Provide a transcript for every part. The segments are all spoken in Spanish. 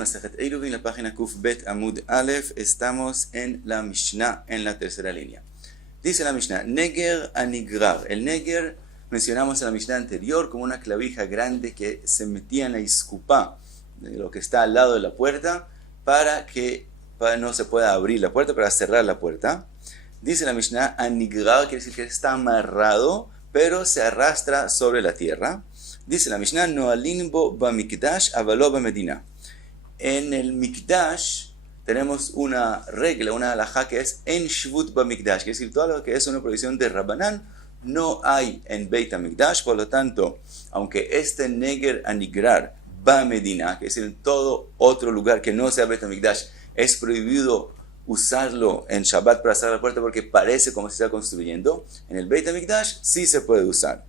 Masejet Eruvin, la página Kuf Bet Amud Aleph. Estamos en la Mishnah, en la tercera línea. Dice la Mishnah, Neger Anigrar. El Neger mencionamos en la Mishnah anterior como una clavija grande que se metía en la iskupá, lo que está al lado de la puerta, para que no se pueda abrir la puerta, para cerrar la puerta. Dice la Mishnah, Anigrar quiere decir que está amarrado, pero se arrastra sobre la tierra. Dice la Mishnah, Noalin bo bamikdash avalo bamedina. En el mikdash tenemos una regla, una halajá que es en shvut bamikdash, quiere decir todo lo que es una prohibición de Rabbanán no hay en Beit HaMikdash. Por lo tanto, aunque este neger anigrar bamedina, que es en todo otro lugar que no sea Beit HaMikdash, es prohibido usarlo en Shabbat para cerrar la puerta porque parece como si se está construyendo, en el Beit HaMikdash sí se puede usar.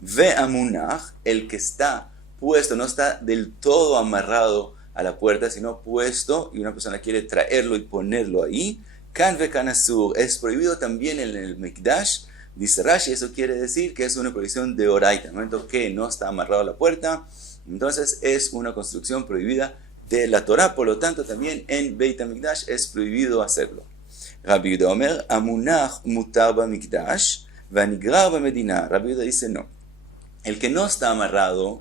Ve amunach, el que está puesto, no está del todo amarrado a la puerta, sino puesto, y una persona quiere traerlo y ponerlo ahí. Kan ve kan asur, es prohibido también en el Mikdash. Dice Rashi, eso quiere decir que es una prohibición de oraita, en el momento que no está amarrado a la puerta, entonces es una construcción prohibida de la Torah, por lo tanto también en Beit HaMikdash es prohibido hacerlo. Rabbi Yehuda Omer, amunach mutar b'mikdash, v'anigrar b'medina. Rabbi Yehuda dice no. El que no está amarrado,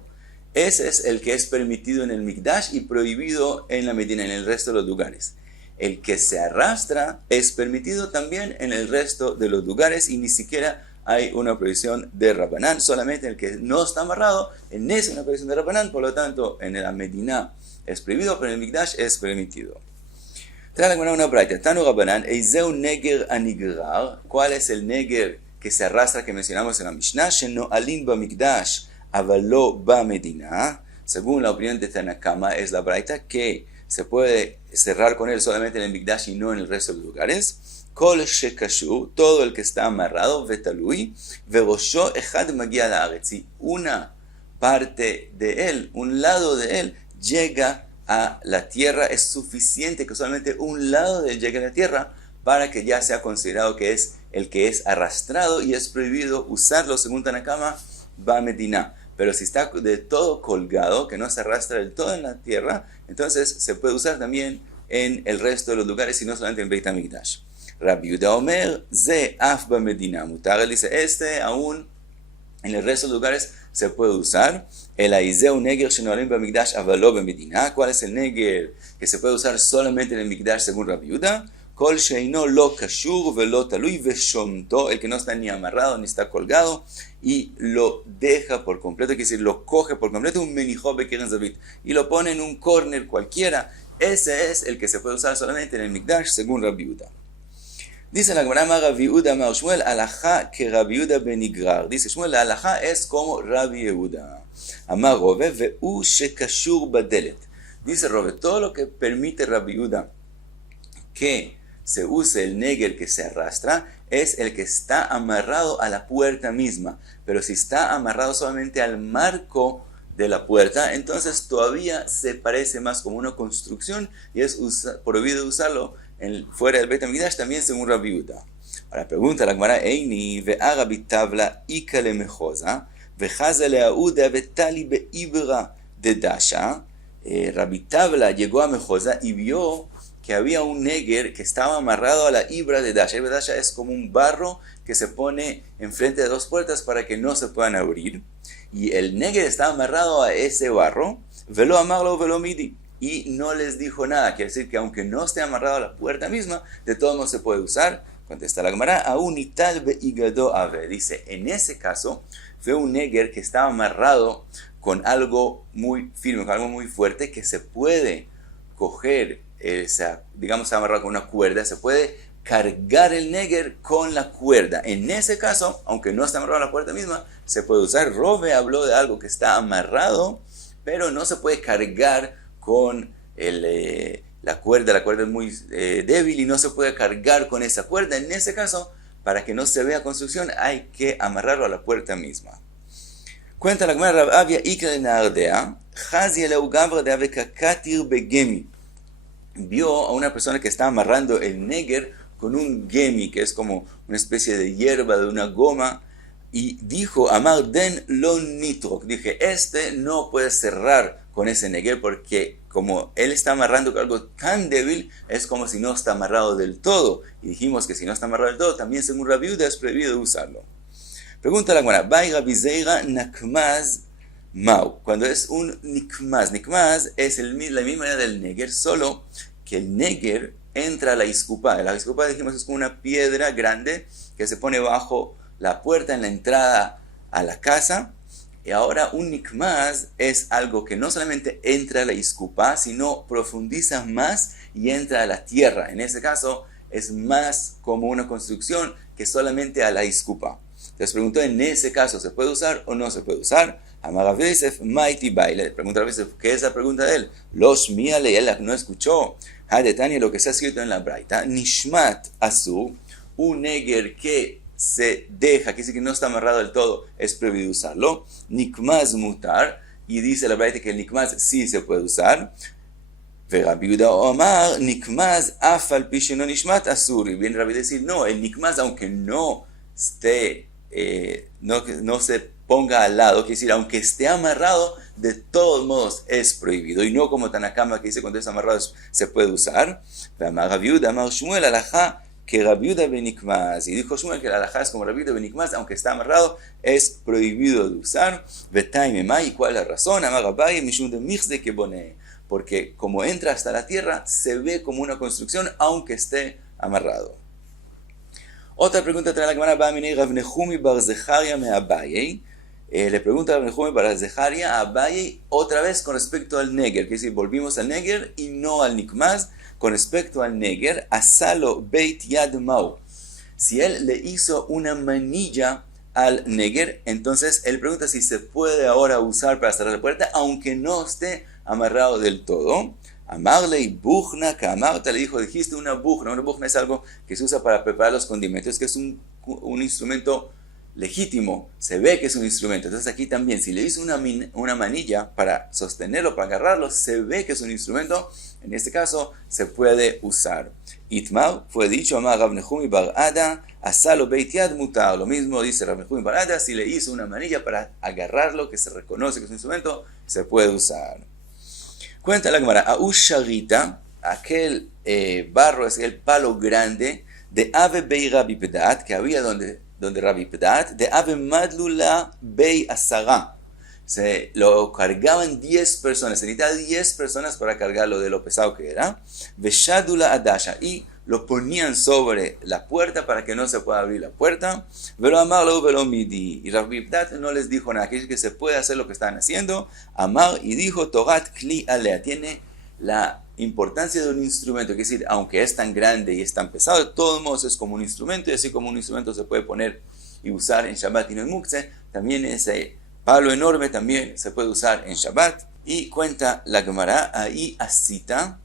ese es el que es permitido en el Mikdash y prohibido en la Medina, en el resto de los lugares. El que se arrastra es permitido también en el resto de los lugares y ni siquiera hay una prohibición de Rabbanán. Solamente el que no está amarrado, en ese es una prohibición de Rabbanán, por lo tanto en la Medina es prohibido, pero en el Mikdash es permitido. Trae la Gemara una braita. Tanu Rabbanán, eizeu neger anigrar. ¿Cuál es el neger que se arrastra que mencionamos en la Mishnah? Sheno alin bamikdash avalo bamedina. Según la opinión de Tanakama, es la braita que se puede cerrar con él solamente en el Mikdash y no en el resto de los lugares. Kol shekashu, todo el que está amarrado, vetalui, verosho echad magia laaretz. Y una parte de él, un lado de él, llega a la tierra, es suficiente que solamente un lado de él llegue a la tierra para que ya sea considerado que es el que es arrastrado y es prohibido usarlo según Tanakama, bamedina. Pero si está de todo colgado, que no se arrastra del todo en la tierra, entonces se puede usar también en el resto de los lugares y no solamente en Beit HaMikdash. Rabbi Yehuda Omer, ze af bamedina mutar. Él dice, aún en el resto de los lugares se puede usar. El aizeu neger shenoalim bamikdash avalo bamedina. ¿Cuál es el neger que se puede usar solamente en el Mikdash según Rabbi Yehuda? Kol sheino lo kashur velo talui veshomto, el que no está ni amarrado ni está colgado y lo deja por completo, quiere decir lo coge por completo, un menijo bekeren zavit, y lo pone en un corner cualquiera. Ese es el que se puede usar solamente en el Mikdash según Rabbi Yehuda. Dice la Gemara, Rabbi Yehuda Amar Shmuel, alajá que Rabbi Yehuda benigrar. Dice Shmuel, la alajá es como Rabbi Yehuda. Amar Rove ve'u shekashur badelet. Dice Rove, todo lo que permite Rabbi Yehuda que se use el neger que se arrastra es el que está amarrado a la puerta misma. Pero si está amarrado solamente al marco de la puerta, entonces todavía se parece más como una construcción y es prohibido usarlo fuera del Beit HaMikdash, también según Rabbi Yehuda. Ahora pregunta la Gemara, Eini ve'ara bitabla ikale mechoza vechaza le'auda vetali be'ibra de dasha. Rabbi Tabla llegó a Mejoza y vio que había un neger que estaba amarrado a la ibra de dasha. La ibra de dasha es como un barro que se pone enfrente de dos puertas para que no se puedan abrir. Y el neger estaba amarrado a ese barro, velo amarlo, velo midi, y no les dijo nada. Quiere decir que aunque no esté amarrado a la puerta misma, de todos modos se puede usar. Contesta la Gemara, aún y tal ve igado ave. Dice, en ese caso, fue un neger que estaba amarrado con algo muy firme, con algo muy fuerte, que se puede coger, digamos amarrado con una cuerda, se puede cargar el neger con la cuerda. En ese caso, aunque no está amarrado a la puerta misma, se puede usar. Rove habló de algo que está amarrado, pero no se puede cargar con la cuerda. La cuerda es muy débil y no se puede cargar con esa cuerda. En ese caso, para que no se vea construcción, hay que amarrarlo a la puerta misma. Cuenta la Gemara, Rab Avia Ikra de Nardea, Chazi eleu gavra de avekakatir begemi. Vio a una persona que estaba amarrando el neger con un gemi, que es como una especie de hierba, de una goma, y dijo, Amar den lo nitrok. Dije, no puede cerrar con ese neger porque como él está amarrando con algo tan débil, es como si no está amarrado del todo. Y dijimos que si no está amarrado del todo, también según Rabbi Yehuda es prohibido usarlo. Pregunta la Gemara, Bai Rabbi Zeira nakmaz mau. Cuando es un nikmaz, nikmaz es la misma idea del neger, solo que el neger entra a la iscupa. La iscupa, dijimos, es como una piedra grande que se pone bajo la puerta en la entrada a la casa. Y ahora un nikmaz es algo que no solamente entra a la iscupa, sino profundiza más y entra a la tierra. En ese caso es más como una construcción que solamente a la iscupa. Entonces preguntó, en ese caso, ¿se puede usar o no se puede usar? Amar Rav Yosef, Maiti Baile. Pregunta a Rav Yosef, ¿qué es la pregunta de él? Los míale, él no escuchó. Hadetania, lo que se ha escrito en la Braita. Nishmat Asur, un neger que se deja, que dice que no está amarrado del todo, es prohibido usarlo. Nikmaz mutar, y dice la Braita que el nikmaz sí se puede usar. Rabbi Yehuda Omar, nikmaz afal pisheno nishmat asur. Y viene Rabbi decir, no, el nikmaz, aunque no esté, no se ponga al lado, quiere decir, aunque esté amarrado, de todos modos es prohibido. Y no como Tanakama que dice cuando es amarrado se puede usar. Rabbi Yehuda Amar Shmuel alajá que Rabbi Yehuda benikmaz. Y dijo Shmuel que la alajá es como Rabbi Yehuda benikmaz, aunque está amarrado, es prohibido de usar. ¿Y cuál es la razón? Amar Abaye mishum de michze que bone. Porque como entra hasta la tierra, se ve como una construcción, aunque esté amarrado. Otra pregunta trae la Gemara, Rav Nehumi bar Zecharia me Abaye. Le pregunta a Rav Nehumi bar Zecharia a Abaye otra vez con respecto al neger. Que decir, volvimos al neger y no al nikmaz. Con respecto al neger, asalo beit yad mau. Si él le hizo una manilla al neger, entonces él pregunta si se puede ahora usar para cerrar la puerta, aunque no esté amarrado del todo. Amarle y bujna, que amarta le dijo, dijiste una bujna es algo que se usa para preparar los condimentos, que es un instrumento legítimo, se ve que es un instrumento. Entonces aquí también, si le hizo una manilla para sostenerlo, para agarrarlo, se ve que es un instrumento, en este caso se puede usar. Itmar fue dicho, Amar Rav Nehumi bar Ada, asalo beit yad mutar. Lo mismo dice Rav Nehumi bar Ada, si le hizo una manilla para agarrarlo, que se reconoce que es un instrumento, se puede usar. Cuenta la Gemara, Ausharita, aquel barro, es el palo grande de Ave Bei Rabbi Pedat, que había donde Rabbi Pedat, de Ave Madlula Bei Asara. Se lo cargaban 10 personas, se necesitaba 10 personas para cargarlo de lo pesado que era. Veshadula Adasha, y lo ponían sobre la puerta para que no se pueda abrir la puerta. Velo amarlo, velo midi. Y Rabbi Pedat no les dijo nada, que se puede hacer lo que estaban haciendo. Amar y dijo, Torat Kli Alea, tiene la importancia de un instrumento, que es decir, aunque es tan grande y es tan pesado, de todos modos es como un instrumento, y así como un instrumento se puede poner y usar en Shabbat y no en Muktzeh, también ese palo enorme también se puede usar en Shabbat. Y cuenta la Gemara, ahí asita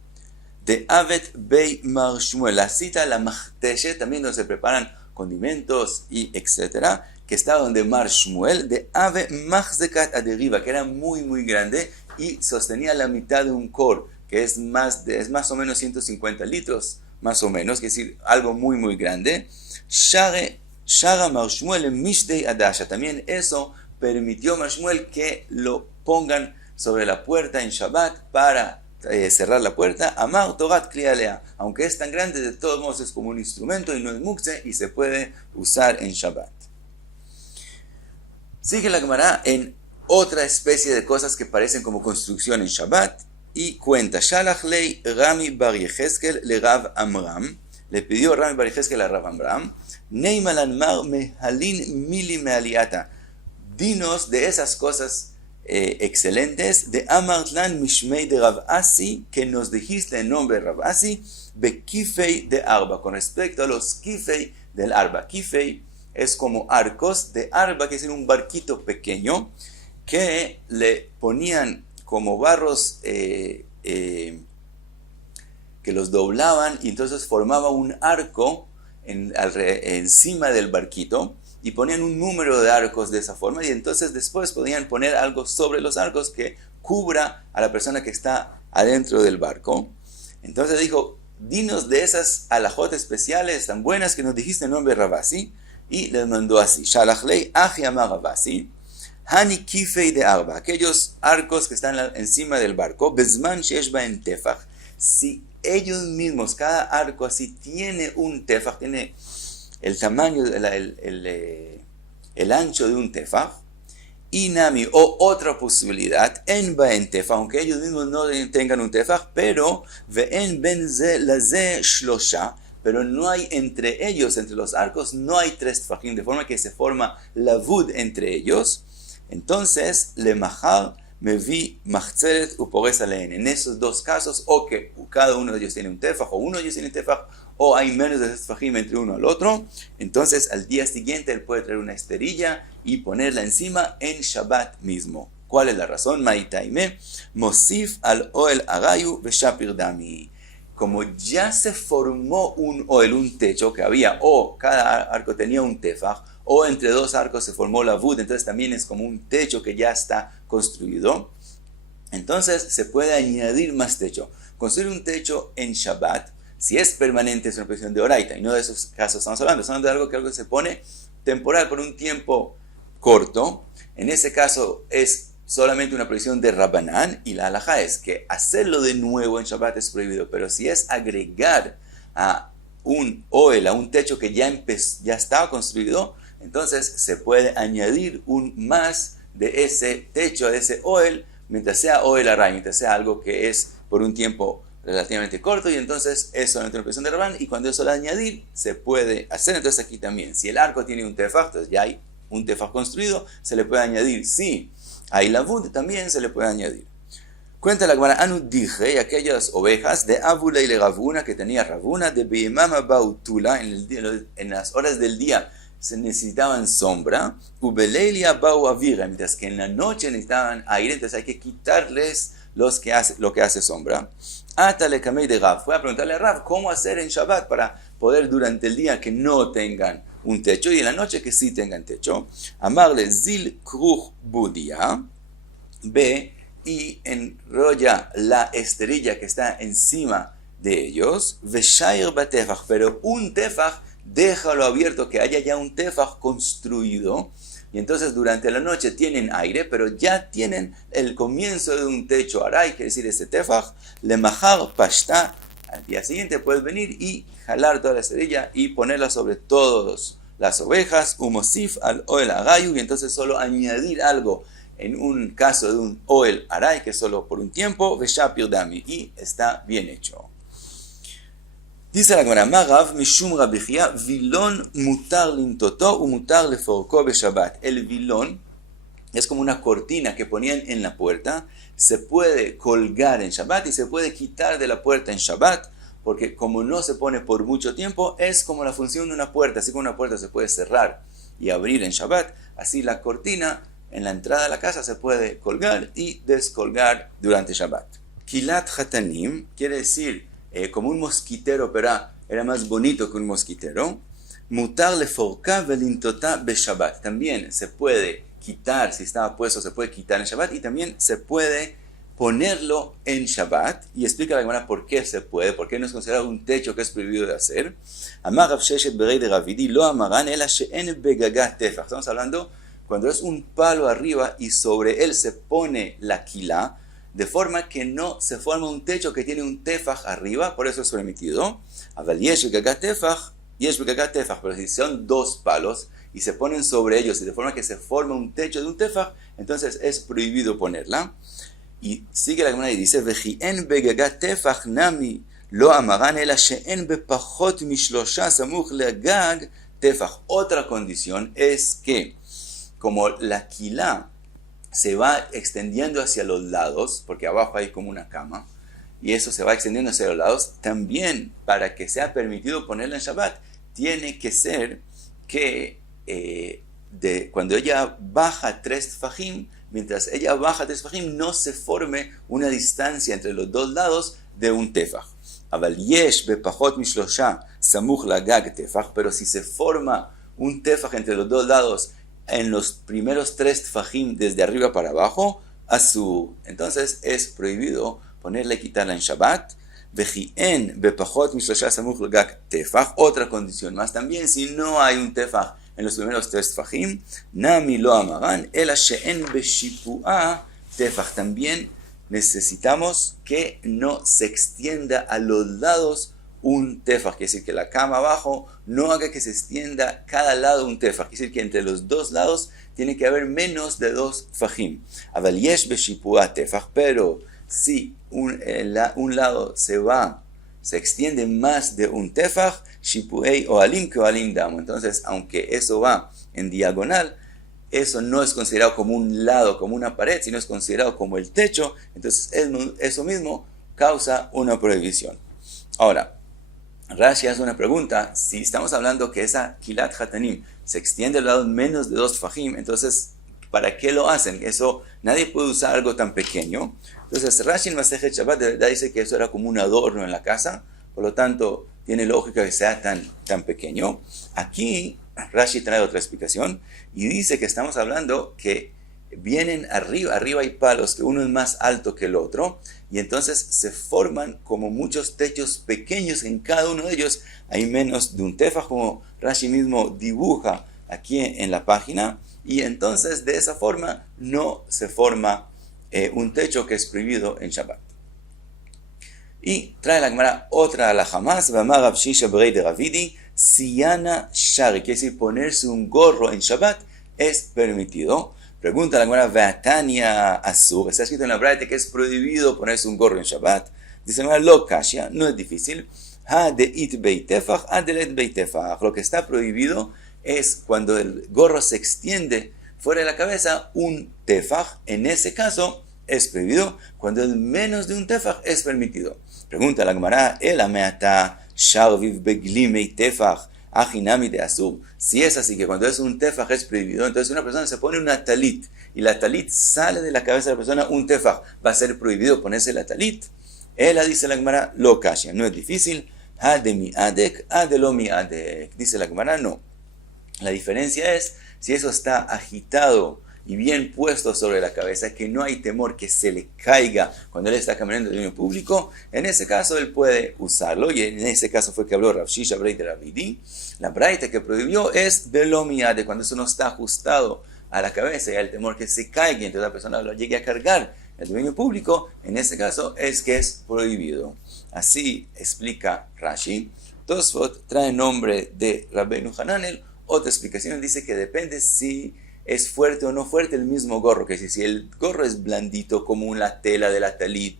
de Avet Bei Mar Shmuel, la cita, la Machteshe, también donde se preparan condimentos y etcétera, que está donde Mar Shmuel, de Ave Machzekat Aderiva, que era muy muy grande y sostenía la mitad de un cor, que es más o menos 150 litros, más o menos, que es decir, algo muy muy grande. Shara Mar Shmuel en Mishdei Adasha, también eso permitió Mar Shmuel que lo pongan sobre la puerta en Shabbat para cerrar la puerta. Amar Torat Kli Alea, aunque es tan grande, de todos modos es como un instrumento y no es muktzeh y se puede usar en Shabbat. Sigue la Gemara en otra especie de cosas que parecen como construcción en Shabbat y cuenta, Shalach lei Rami bar Yechezkel le Rav Amram, le pidió Rami bar Yechezkel a Rav Amram, Neimalan mar mehalin mili mealiata, dinos de esas cosas excelentes de Amartlan Mishmei de Rav Asi, que nos dijiste en nombre de Rav Asi, Bekifei de Arba, con respecto a los Kifei del Arba. Kifei es como arcos de Arba, que es un barquito pequeño, que le ponían como barros que los doblaban y entonces formaba un arco encima del barquito, y ponían un número de arcos de esa forma, y entonces después podían poner algo sobre los arcos que cubra a la persona que está adentro del barco. Entonces dijo, dinos de esas alajot especiales tan buenas que nos dijiste en nombre de Rav Asi, y les mandó así, Shalach lei Achi amar Rav Asi, Hani kifei de arba, aquellos arcos que están encima del barco, bezman sheyesh bahem tefach, si ellos mismos, cada arco así tiene un tefach, tiene el tamaño, el ancho de un tefach, inami, o otra posibilidad, en bahem tefach, aunque ellos mismos no tengan un tefach, pero ve'en ben ze laze shlosha, pero no hay entre ellos, entre los arcos, no hay 3 tefachim, de forma que se forma lavud entre ellos. Entonces, le mahar me vi machzeret upores alein. En esos 2 casos, o que cada uno de ellos tiene un tefach, o uno de ellos tiene un tefach, o hay menos de tefachim entre uno al otro, entonces al día siguiente él puede traer una esterilla y ponerla encima en Shabbat mismo. ¿Cuál es la razón? Maitaime, mosif al oel agayu veshapir dami. Como ya se formó un oel, un techo que había, o cada arco tenía un tefach, o entre 2 arcos se formó la vud, entonces también es como un techo que ya está construido. Entonces se puede añadir más techo. Construir un techo en Shabbat, si es permanente, es una posición de oraita, y no de esos casos estamos hablando de algo que se pone temporal por un tiempo corto. En ese caso es solamente una prohibición de Rabbanán, y la halajá es que hacerlo de nuevo en Shabbat es prohibido, pero si es agregar a un oel, a un techo que ya estaba construido, entonces se puede añadir un más de ese techo, de ese oel, mientras sea oel aray, mientras sea algo que es por un tiempo relativamente corto, y entonces es solamente una prohibición de Rabbanán, y cuando eso lo añadir, se puede hacer. Entonces aquí también, si el arco tiene un tefach, entonces ya hay un tefach construido, se le puede añadir. Si hay lavud, también se le puede añadir. Cuenta la Gemara, Anu dije, y aquellas ovejas de Avula y Ravuna que tenía Ravuna, de Beimama Bautula, en las horas del día se necesitaban sombra, Ubeleilia Bau Avira, mientras que en la noche necesitaban aire, entonces hay que quitarles lo que hace sombra. Atale Kamei de Rav, fue a preguntarle a Rav cómo hacer en Shabbat para poder durante el día que no tengan un techo y en la noche que sí tengan techo. Amarle Zil Kruch Budia, ve y enrolla la esterilla que está encima de ellos, Veshair Batefach, pero un tefach, déjalo abierto, que haya ya un tefach construido, y entonces durante la noche tienen aire, pero ya tienen el comienzo de un techo aray, quiere decir ese tefach, le mahar pashta, al día siguiente puedes venir y jalar toda la esterilla y ponerla sobre todas las ovejas, umosif al oel agayu, y entonces solo añadir algo en un caso de un oel aray, que es solo por un tiempo, veshapir dami, y está bien hecho. Dice la Gemara, Marav mishum Rabbi Chia, vilón mutar lintoto u mutar leforko beshabbat. El vilón es como una cortina que ponían en la puerta, se puede colgar en Shabbat y se puede quitar de la puerta en Shabbat, porque como no se pone por mucho tiempo, es como la función de una puerta. Así como una puerta se puede cerrar y abrir en Shabbat, así la cortina en la entrada de la casa se puede colgar y descolgar durante Shabbat. Kilat Hatanim quiere decir como un mosquitero, pero era más bonito que un mosquitero. Mutar leforka velintota beshabbat. También se puede quitar, si estaba puesto, se puede quitar en Shabbat, y también se puede ponerlo en Shabbat. Y explica la Gemara por qué se puede, por qué no es considerado un techo que es prohibido de hacer. Amar Rav Sheshet berei de Ravidi lo amaran ela she'en begagat tefach. Estamos hablando cuando es un palo arriba y sobre él se pone la quilá, de forma que no se forma un techo que tiene un tefach arriba, por eso es permitido. Aval yesh begagat tefach, pero si son 2 palos y se ponen sobre ellos y de forma que se forma un techo de un tefach, entonces es prohibido ponerla. Y sigue la Gemara y dice, V'chien begagat tefach nami lo amaran ela she'en bepachot mishlosha samuch legag tefach. Otra condición es que como la quilá se va extendiendo hacia los lados, porque abajo hay como una cama, y eso se va extendiendo hacia los lados, también para que sea permitido ponerla en Shabbat, tiene que ser que cuando ella baja 3 tefajim, mientras ella baja 3 tefajim, no se forme una distancia entre los 2 lados de un tefaj. Aval yesh bepachot mishlosha samuch lagag tefaj, pero si se forma un tefaj entre los 2 lados, en los primeros 3 tefajim desde arriba para abajo, entonces es prohibido ponerla y quitarla en Shabbat. Vejien bepachot mishlosha samuch lagag tefaj. Otra condición más también, si no hay un tefaj en los primeros 3 tefajim, nami lo amaran, el she'en beshipu'a tefaj. También necesitamos que no se extienda a los lados un tefaj, quiere decir que la cama abajo no haga que se extienda cada lado un tefaj, quiere decir que entre los 2 lados tiene que haber menos de 2 fajim. Aval yesh beshipu'a tefaj, pero si un lado se extiende más de un tefaj, shipu'ei oalim que oalim damo. Entonces, aunque eso va en diagonal, eso no es considerado como un lado, como una pared, sino es considerado como el techo. Entonces, eso mismo causa una prohibición. Ahora, Rashi hace una pregunta: si estamos hablando que esa kilat hatanim se extiende al lado menos de 2 fajim, entonces, ¿para qué lo hacen? Eso, nadie puede usar algo tan pequeño. Entonces, Rashi en Masejet Shabbat de verdad dice que eso era como un adorno en la casa, por lo tanto, tiene lógica que sea tan pequeño. Aquí, Rashi trae otra explicación y dice que estamos hablando que vienen arriba hay palos, que uno es más alto que el otro, y entonces se forman como muchos techos pequeños en cada uno de ellos. Hay menos de un tefaj, como Rashi mismo dibuja aquí en la página, y entonces de esa forma no se forma un techo que es prohibido en Shabbat. Y trae la Gemara otra alajá más, V'amar Rav Shisha Brei de Ravidi, Siyana Shari, quiere decir ponerse un gorro en Shabbat es permitido. Pregunta la Gemara, Ve'atania Asur, está escrito en la Braita que es prohibido ponerse un gorro en Shabbat. Dice la Gemara, Lo Kashya, no es difícil. Ha de it beitefach, ha de let beitefach. Lo que está prohibido es cuando el gorro se extiende fuera de la cabeza un tefaj, en ese caso es prohibido. Cuando es menos de un tefaj es permitido. Pregunta la Gemara, el ameata sharviv beglimei tefaj ajinami de asur. Si es así que cuando es un tefaj es prohibido, entonces una persona se pone una talit y la talit sale de la cabeza de la persona un tefaj, ¿va a ser prohibido ponerse la talit? Ella dice la Gemara, lo kasha, no es difícil. Ha de mi adek, ha de lo mi adek. Dice la Gemara, no. La diferencia es si eso está agitado y bien puesto sobre la cabeza, que no hay temor que se le caiga cuando él está caminando en el dominio público. En ese caso él puede usarlo, y en ese caso fue que habló Rav Shisha Brei de Ravidi. La braita que prohibió es velomiade, cuando eso no está ajustado a la cabeza y hay el temor que se caiga y entonces la persona lo llegue a cargar en el dominio público. En ese caso es que es prohibido. Así explica Rashi. Tosfot trae nombre de Rabbeinu Hananel. Otra explicación dice que depende si es fuerte o no fuerte el mismo gorro, que si el gorro es blandito como una tela de la talit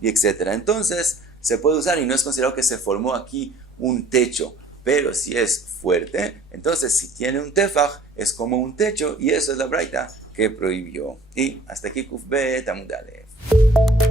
y etc., entonces se puede usar y no es considerado que se formó aquí un techo. Pero si es fuerte, entonces si tiene un tefaj es como un techo, y eso es la braita que prohibió. Y hasta aquí Kuf Bet Amud Alef.